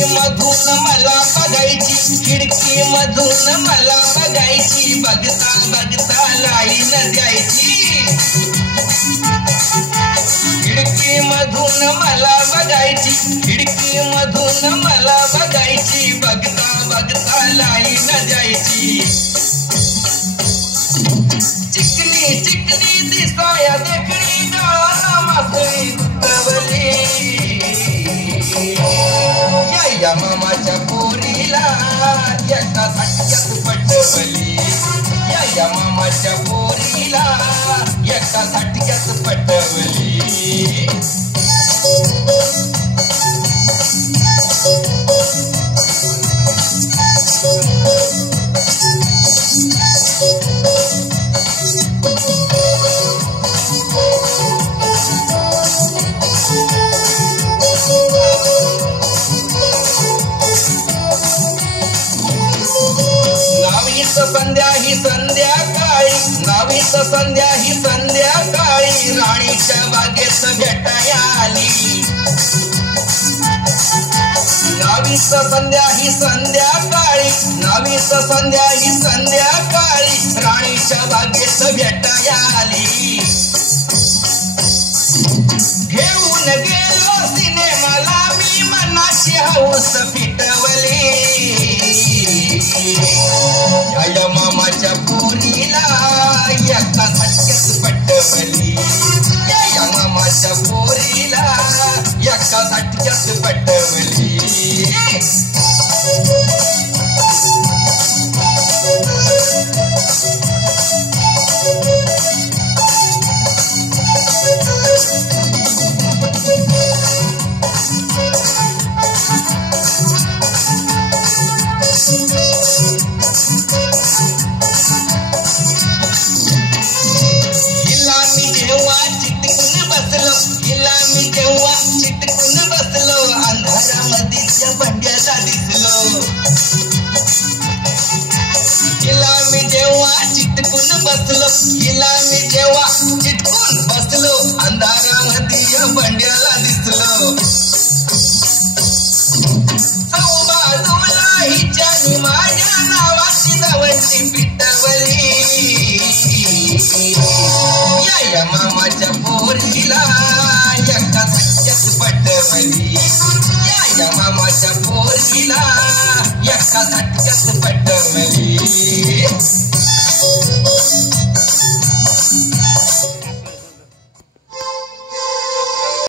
मधून मला बघायची, खिडकी मधून मला बघायची, बघता बघता लाईन द्यायची. खिडकी मधून मला बघायची, खिडकी मधून मला बघायची, बघता बघता लाईन द्यायची. चिकनी चिकनी दिसाया देखणी गावाला मासळी गुंतवली. या मामाच्या पोरीला एका झटक्यात पटवली. या मामाच्या पोरीला एका झटक्यात पटवली. संध्या ही संध्याकाळी, नावीत संध्या ही संध्याकाळी, राणीच्या बागेत भेटाया आली. नावीत संध्या ही संध्याकाळी, नावीत संध्या ही संध्याकाळी, राणीच्या बागेत भेटाया आली. घेऊन गेलो सिनेमाला मी मनाची हौस फिटवली. या मामाच्या पोरीला एका झटक्यात पटवली. या मामाच्या पोरीला एका झटक्यात पटवली. हिला मी जेव्हा चिटकून बसलो, अंधारामध्ये बंड्याला दिसलो. बाजूला हिच्यानी माझ्या नावाची दवंडी पिटवली. या मामाच्या पोरीला एका झटक्यात पटवली. या मामाच्या पोरीला एका झटक्यात पटवली.